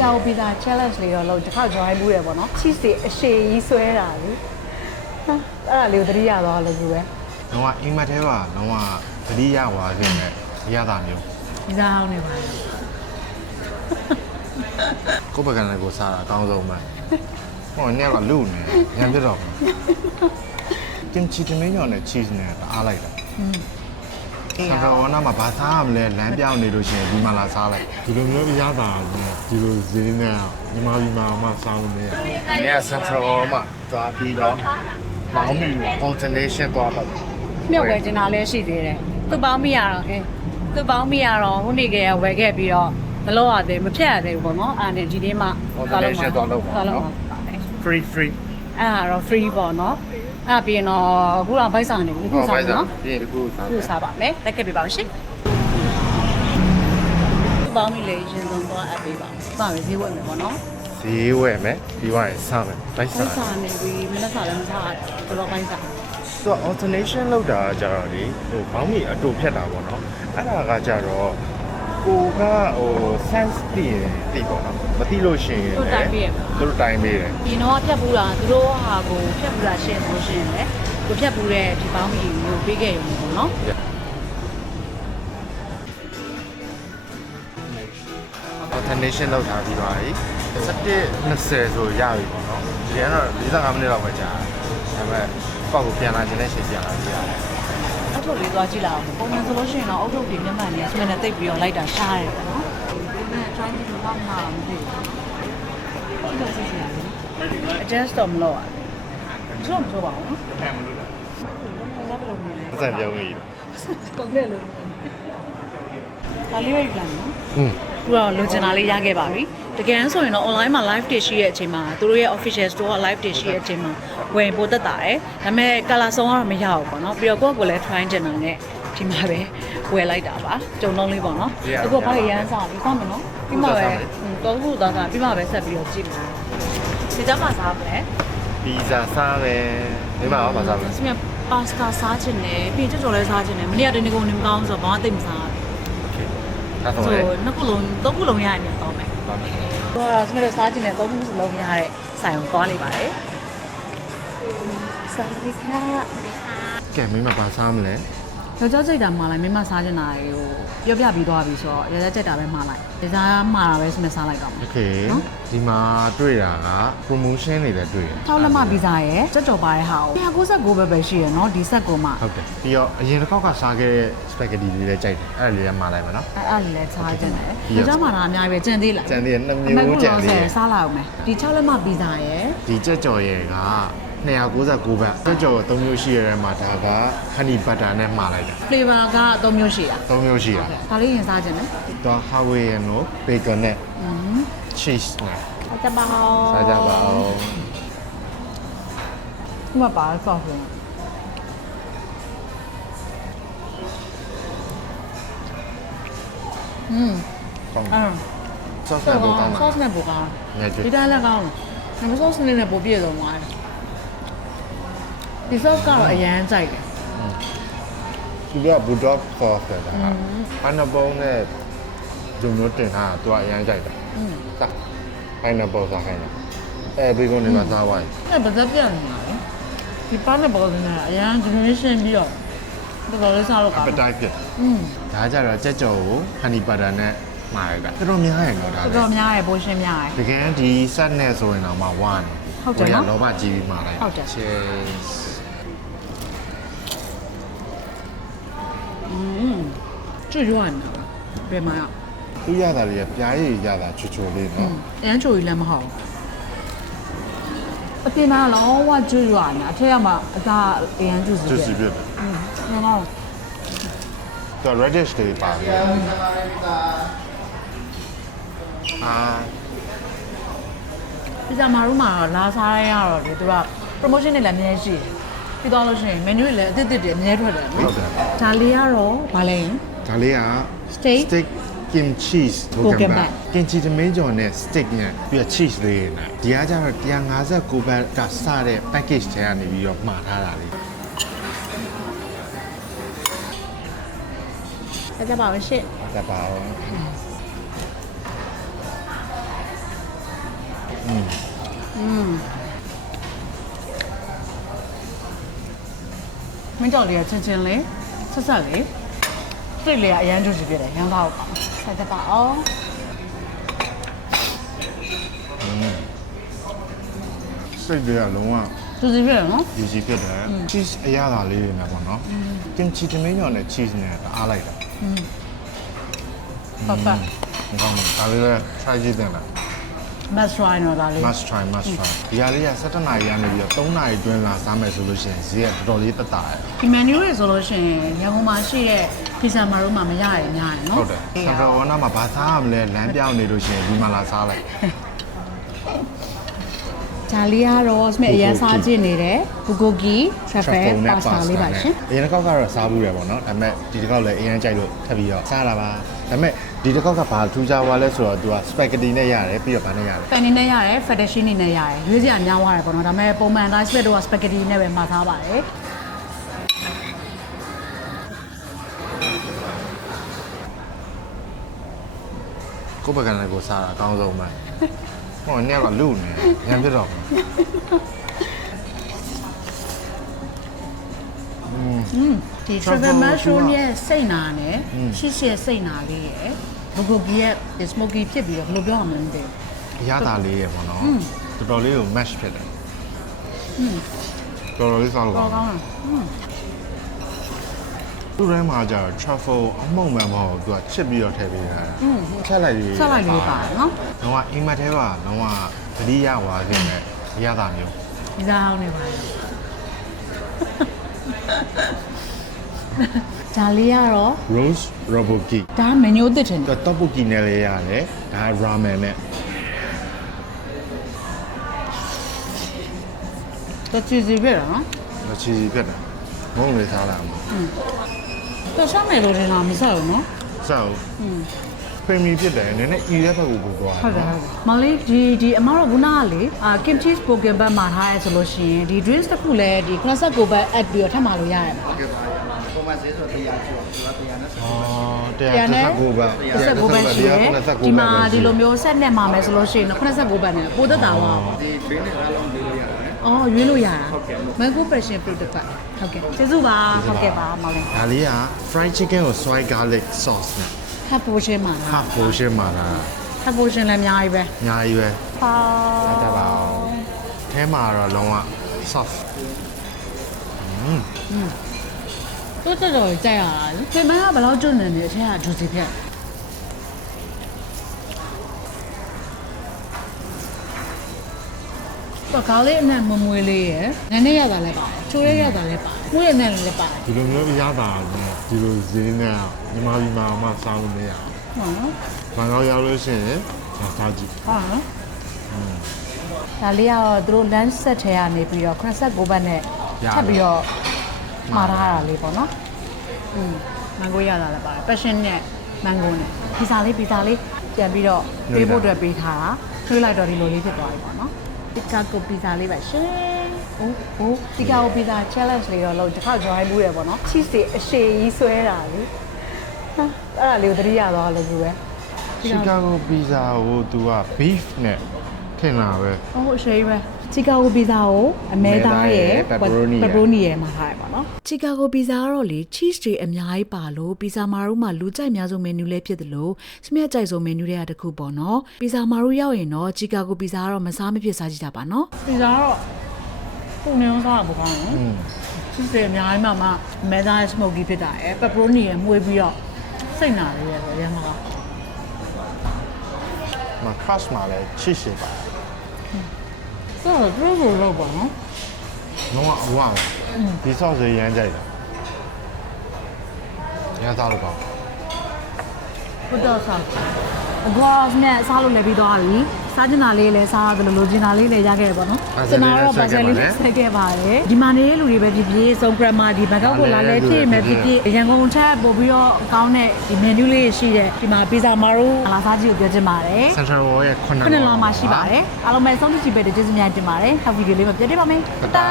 Chicago Pizza Challenge လေးတော့လို့တစ်ခါ join လုပ်ရပေါ့နော် cheese တွေအရှည်ကြီးဆွဲတာလေအဲ့ဒါလေးကိုသတိရသွားလို့ပြောပဲ တော့အိမ်မက်ထဲပါတော့သတိရသွားခြင်းနဲ့ရတာမျိုး ဒီစားအောင်နေပါလေ ကိုယ့်ဘက်ကလည်းကိုစားတာအကောင်းဆုံးပဲဟိုနေ့ကလူနေညံပြတော့ကင်ချီတမင်းရောနဲ့ cheese နဲ့အားလိုက်တာဆန်ဖရာနာမှာဘာစားရမလဲလမ်းပြောင်းနေလို့ရှိရင်ဒီမှာလာစားလိုက်ဒီလိုမျိုးရတာဒီလိုဈေးနဲ့ညီမကြီးမှစားလို့မရဘူး။နေ့ဆန်ဖရာမှာသွားပြီးတော့မောင်းမီ alternation သွားတော့ မြုပ်ဝယ်ကျင်တာလည်းရှိသေးတယ်သူ့ပေါင်းမိရတော့သူ့ပေါင်းမိရတော့ဟိုနေ့ကဝယ်ခဲ့ပြီးတော့မလို့ရသေးမဖြတ်ရသေးဘူးပေါ့နော်အဲ့ဒါနဲ့ဒီနေ့မှသွားလို့ free အဲ့ဒါတော့ free ပေါ့နော်အဲ့ပြီးရင်တော့အခုတော့ဘိုက်စားနေပြီခုစားမယ်နော် ဒီခုစား ခုစားပါမယ်တက်ကက်ပြပါရှင်သူ့ပေါင်းမိလေရင်ဆုံးသွားအပ်ပေးပါစမယ်ဈေးဝယ်မယ်ပေါ့နော် ဈေးဝယ်မယ်ပြီးသွားရင်စားမယ်ဘိုက် ဘို စား က်စားနေပြီမနေ့စားလည်းမစားဘူးတော့ဘိုက်စား ဆိုတော့ alternation လောက်တာကြတော့လေဟိုဘောင်းမီအတူဖြတ်တာပေါ့နော်အဲ့ဒါကကြတော့ကိုကဟို sense တည်ပေါ့နော်မသိလို့ရှိရင်သူတို့တိုင်းပေးတယ် ဒီတော့ဖြတ်ဘူးလားသူတို့ဟာကိုဖြတ်ဘူးလားရှင်းလို့ရှင်းလေကိုဖြတ်ဘူးတဲ့ဒီပေါင်းပြီးကိုပေးခဲ့ရုံပေါ့နော် alternation လောက်ထားပြီးသွားပြီ17-20ဆိုရပြီပေါ့နော်ဒီကတော့45မိနစ်လောက်ပဲကြာဒါပေမဲ့ပေါ့ကိုပြန်လာခြင်းနဲ့ရှင်းပြလာပြရတယ် အထုပ်လေးသွားကြည့်လာအောင်ပုံမှန်ဆိုလို့ရှိရင်တော့အုတ်ထုပ်တွေမျက်မှန်နေစမနဲ့တိတ်ပြီးတော့လိုက်တာရှားရတယ်ပေါ့နော်ဒီနဲ့ try ကြည့်လို့မှမသိဘူးဟုတ်တယ်စီစီရတယ် adjust တော့မလုပ်ရဘူးကျွန်တော်မပြောပါဘူးနော် အဆန်ပြောင်းပြီ ပုံနဲ့လို့ဒါလေးရိုက်ပြန်နော် อืม သူတော့လိုချင်တာလေးရခဲ့ပါပြီတကယ်ဆိုရင်တော့ online မှာ live တွေရှိတဲ့အချိန်မှာသူတို့ရဲ့ official store က live တွေရှိတဲ့အချိန်မှာဝယ်ပို့သက်တာတယ်ဒါပေမဲ့ color ဆုံးကတော့မရဘူးပေါ့နော်ပြီးတော့ကိုယ့်ကိုယ်လည်း try ချင်တာနဲ့ဒီမှာပဲဝယ်လိုက်တာပါကြုံလုံးလေးပေါ့နော်အခုဘာရမ်းစားပြီးစားမယ်နော်ပြီးမှပဲတော်ခုသားစားပြီးမှပဲဆက်ပြီးတော့ကြည့်မယ်ဒီကြမှာစားမယ် ပီဇာစားမယ်ဒီမှာရောမစားဘူး စမြပါစတာစားချင်တယ်ပြီးကြော်ကြော်လည်းစားချင်တယ်မနေ့ကတနေ့ကုန်နေမကောင်းဆိုတော့ဘာမှသိမစားဘူး အဲ့ဒါဆို ဆိုနှစ်ခုလုံးသုံးခုလုံးရရင်တော့မယ် ပါမယ် တော့စမလို့စားချင်တဲ့သုံးခုစလုံးရတဲ့ဆိုင်ကိုသွားနေပါတယ်စားရခါ ကဲမင်းမပါစားမလဲ ယောက်ျားကြိတ်တာမှာလိုက်မင်းမစားချင်တာတွေကိုပြောပြပြီးသွားပြီဆိုတော့ယောက်ျားကြိတ်တာပဲမှာလိုက်ယောက်ျားမှာတာပဲစမစားလိုက်တော့မယ် โอเคဒီမှာတွေ့တာက promotion တွေလည်းတွေ့တယ် ထောက်လက်မဗီဇာရဲ့ကြက်ကြော်ပါတဲ့ဟာကို199ပဲရှိရယ်နော်ဒီဆက်ကိုမှ ဟုတ်တယ်ပြီးတော့အရင်တစ်ခေါက်ကစားခဲ့တဲ့ spaghetti လေးလည်းကြိုက်တယ်အဲ့ဒါလေးလည်းမှာလိုက်မယ်နော် အဲ့လေးလည်းစားချင်တယ်ယောက်ျားမှာတာအများကြီးပဲကြံသေးလား ကြံသေးတယ်2မျိုးကြံသေးတယ် စားလိုက်အောင်မယ်ဒီ6လက်မဗီဇာရဲ့ ဒီကြက်ကြော်ရဲ့က299ဘတ်ကြက်ကြော်3မျိုးရှိရတဲ့မှာဒါက honey butter နဲ့မှာလိုက်တာ flavor က3မျိုးရှိတာ 3မျိုးရှိတာ ဒါလေးရင်စားချင်တယ် တော့ Hawaiian ကို bacon နဲ့ cheese နဲ့ စားကြပါဦး စားကြပါဦး ခုမှပါဆော့ဆိုကောင်း အဲ့ sauce နဲ့ပို့ကောင်းတာ sauce နဲ့ပို့ကောင်း ငယ်ကျွေး ဒီတိုင်းလည်းကောင်းတယ်ငါ sauce နဲ့ပို့ပြည့်စုံသွားတယ်ဒီ sauce ကတော့အရန်ကြိုက်တယ် သူက bulldog sauce ဆိုတာ pineapple နဲ့ဂျုံမျိုးတင်ထားတာသူကအရင်ကြိုက်တာတက် pineapple စားခိုင်းတာဘေကွန်တွေမှာစားဝိုင်း အဲ့ဘာသာပြန်နေတာလဲဒီပန်းနဲ့ပေါ်နေတာအရန် generation ပြီးတော့တော်တော်လေးစားလို့ကောင်း appetite ဖြစ်ဒါကြတော့ကြက်ကြော်ကို honey butter နဲ့မှာလိုက်တာတော်တော်များရင်တော့ဒါ တော်တော်များရယ်ပိုရှင်များရယ် တကယ်ဒီ set နဲ့ဆိုရင်တော့မှဝါနေ ဟုတ်တယ်နော် လောဘကြီးပြီးမှာလိုက် ဟုတ်တယ် cheers ကျွတ်ရွံ့နေတာဘယ်မှာရ သူရတာတွေကပြားရည်ရတာချွချွလေးနော် အရန်ချိုကြီးလည်းမဟုတ်အပြင်မှာလုံးဝကျွတ်ရွံ့နေတာအထက်ကမှအသာအရန်ကျွတ်စီ ကျစီပြတယ် ဟုတ်နော် သူ radish တွေပါတယ်အာ ဒီဇာမာတို့မှာတော့လာစားရတော့ဒီသူက promotion တွေလည်းအများကြီးရှိတယ်ပြီးတော့လို့ရှိရင် menu တွေလည်းအသစ်တွေအများထွက်တယ်နော်ဒါလေးကတော့ဗာလဲ ဒါလေးက steak kimchi ဟုတ်ကဲ့ပါ kimchi တမင်းကျော်နဲ့ steak နဲ့ပြီးတော့ cheese လေးနဲ့ဒီကကျတော့159ဘတ်ကစတဲ့ package ထဲကနေပြီးတော့မှာထားတာလေ ဆက်ကြပါဦးရှင့် ဒါပါအောင် မင်းကြော်လေးကချင်းချင်းလေးဆက်ဆက်လေးစိတ်လေးကအရန်ကျူစီပြတယ်ရမ်းကောက်ပါဆက်တပါအောင်စိတ်တွေကလုံးဝ ကျူစီပြတယ်နော် ယူစီဖြစ်တယ် cheese အရသာလေးတွေနဲ့ပေါ့နော် kimchi တမင်းညော်နဲ့ cheese နဲ့အားလိုက်တာ ပတ်ပတ် ငေါင်းဒါလေးလည်း try ကြည့်တယ်လား must try နော်ဒါလေး must try ဒီဟာလေးက17နာရီရနေပြီးတော့3နာရီတွင်းလာစားမယ်ဆိုလို့ရှိရင်ဈေးကတော်တော်လေးတက်တာရယ် ဒီ menu တွေဆိုလို့ရှိရင်ရန်ကုန်မှာရှိတဲ့ pizza မာရိုးမှာမရရင်များရယ်နော် ဟုတ်တယ်စံတော်ဝနာမှာဘာစားရမလဲလမ်းပြောင်းနေလို့ရှိရင်ဒီမှာလာစားလိုက် ဂျာလီကတော့စမအရန်စားကြည့်နေတယ်ဘူဂိုဂီ truffle pasta လေးပါရှင် အရင်တစ်ခေါက်ကတော့စားဘူးရပေါ့နော်ဒါပေမဲ့ဒီတစ်ခေါက်လည်းအရင်ကြိုက်လို့ထပ်ပြီးတော့စားတာပါဒါပေမဲ့ဒီတစ်ခေါက်ကဘာထူးခြားသွားလဲဆိုတော့သူက spaghetti နဲ့ရတယ်ပြီးတော့ဘာနဲ့ရတယ် ပန်နေနဲ့ရတယ် fettuccine နဲ့ရတယ်ရွေးစရာများသွားတယ်ပေါ့နော်ဒါပေမဲ့ပုံမှန်တိုင်း spaghetti တော့ spaghetti နဲ့ပဲမှာထားပါတယ် ကိုယ့်ဘက်ကလည်းကိုစားတာအကောင်းဆုံးပဲဟောနေ့ကလူနေညံပြတော့ ဒီ truffle mushroom ရဲ့စိတ်နာနဲ့ရှစ်ရှစ်စိတ်နာလေးရယ်ဘူဂိုဂီရဲ့ smoky ဖြစ်ပြီးတော့ဘယ်လိုပြောရမလဲမသိဘူး အရသာလေးရယ်ပေါ့နော်တော်တော်လေးကို match ဖြစ်တယ်တော်တော်လေးစားလို့ ကောင်းကောင်းလား သူ့ထဲမှာကျတော့ truffle အမှုန့်မှန်မဟုတ်သူကချစ်ပြီးတော့ထည့်ပေးတာချက်လိုက်လေး ဆက်လိုက်လေးပါတယ်နော် တော့အိမ်မက်ထဲကတော့သတိရသွားခြင်းနဲ့အရသာမျိုး ဒီစားအောင်နေပါလေဂျာလီကတော့ rose roboki ဒါ menu အသစ်တင် tteokbokki နဲ့လည်းရတယ်ဒါ ramen နဲ့ တချီစီပြတာနော် မချီစီဖြစ်တယ်မုန်းလေးစားလာမှာ တော့ရှောင်းမယ်လို့တင်တာမဆက်ဘူးနော် စောက်ဖေမီဖြစ်တယ်နည်းနည်းဤတဲ့ဘက်ကိုပို့သွား ဟုတ်တယ်ဟုတ်တယ်မလေးဒီအမတို့ခုနကလေkimchi spoken ဘတ်မှာထားရဲဆိုလို့ရှိရင်ဒီ drinks တစ်ခုလည်းဒီ89ဘတ် add ပြီးတော့ထပ်မှာလို့ရတယ်ပါ ပုံမှန်ဈေးဆို100ကျော်သူက100နဲ့ 139ဘတ် 89ဘတ်ရှိတယ်ဒီမှာဒီလိုမျိုး set နဲ့မှာမယ်ဆိုလို့ရှိရင်89ဘတ်နဲ့ပိုသက်တာပါ ဒီ train နဲ့အားလုံးလေးလို့ရတယ် အော်ရွေးလို့ရတာ mango passion fruit တစ်ပတ်ဟုတ်ကဲ့ကျေးဇူးပါဟုတ်ကဲ့ပါမောင်လေး ဒါလေးက fried chicken ကို soy garlic sauce နဲ့ half portion မှာ half portion မှာလား half portion လည်းအများကြီးပဲ အများကြီးပဲ ဟာ တတ်ပါအောင်အဲမှာတော့လုံးဝ soft တို့တော်တော်ကြိုက်ရတာလေပြင်မကဘယ်လောက်ကျွတ်နေနေအထက်က juicy ဖြစ်တော့ကားလေးအနက်မမွေးလေးရယ်နည်းနည်းရတာလည်းပါတယ်ချိုးရရတာလည်းပါတယ်မှုရနဲ့လည်းပါတယ် ဒီလိုမျိုးအရသာနဲ့ဒီလိုဈေးနဲ့ညီမကြီးမှာမှစားလို့မရဘူး ဟုတ်နော် ။ဘာလို့ရောက်လို့ရှိရင်စားကြည့် ဟုတ်နော်ဒါလေးကတော့သူတို့ lunch set ထဲကနေပြီးတော့89ဘတ်နဲ့ထပ်ပြီးတော့မှာထားတာလေးပေါ့နော်မန်ဂိုရတာလည်းပါတယ် passion နဲ့မန်ဂိုနဲ့ပီဇာလေးပြန်ပြီးတော့ပေးဖို့အတွက်ပေးထားတာထွေးလိုက်တော့ဒီလိုလေးဖြစ်သွားပြီပေါ့နော်တီကာကိုပီဇာလေးပါရှင်ဟိုတီကာကိုပီဇာ challenge လေးတော့လို့တစ်ခါ join မှုရပေါ့နော် cheese တွေအရှည်ကြီးဆွဲတာလေအဲ့ဒါလေးကိုသတိရသွားလို့ပြောပဲ ။ Chicago pizza ကို तू က beef နဲ့ထင်တာပဲ ။ဟုတ်အရှိပဲ။ချီကာဂိုပီဇာကိုအမဲသားရယ် pepperoni ရယ်မှာထားရပါတော့။ချီကာဂိုပီဇာကတော့လေ cheese တွေအများကြီးပါလို့ပီဇာမာရူးမှာလူကြိုက်များဆုံး menu လေးဖြစ်တယ်လို့စမြတ်ကြိုက်ဆုံး menu တွေကတစ်ခုပေါ့နော်။ပီဇာမာရူးရောက်ရင်တော့ချီကာဂိုပီဇာကတော့မစားမဖြစ်စားကြည့်တာပါနော်။ပီဇာကတော့ပုံနေအောင်စားရပါကောင်းတယ်။ cheese တွေအများကြီးမှအမဲသားရယ် smoky ဖြစ်တာရယ် pepperoni ရယ်မှုေးပြီးတော့စိတ်နာလေးရယ်ဆိုရမ်းမှာ ။မ crust မှာလည်း cheese ရှိပါ ဆိုတော့ဘယ်လိုလုပ်ပါနော် ။လုံးဝအဝါဒီ sauce ရမ်းကြိုက်တာ။ရမ်းစားလို့ကောင်း ဘုဒ္ဓဆောက်အကွာနဲ့စားလို့လည်းပြီးသွားပြီစားကျင်တာလေးလည်းစားရတယ်လို့လိုချင်တာလေးလည်းရခဲ့တယ်ပေါ့နော်ကျွန်တော်တော့ဗတ်ဆယ်လေးဆက်ခဲ့ပါတယ်ဒီမှာနေတဲ့လူတွေပဲဖြစ်ဖြစ်စုံဂရမာဒီဘန်ကောက်ကိုလာလဲဖြစ်မယ်ဖြစ်ဖြစ်ရန်ကုန်ထက်ပို့ပြီးတော့ကောင်းတဲ့ဒီ menu လေးရှိတဲ့ဒီမှာပီဇာမာရိုလာစားကြည့်ကိုပြောချင်ပါတယ် ။ Central World ရဲ့9 9လမှာရှိပါတယ်အားလုံးပဲဆုံးဖြတ်ကြည့်ပဲကျေးဇူးများတင်ပါတယ်နောက်ဗီဒီယိုလေးမှာပြန်တွေ့ပါမယ်တာ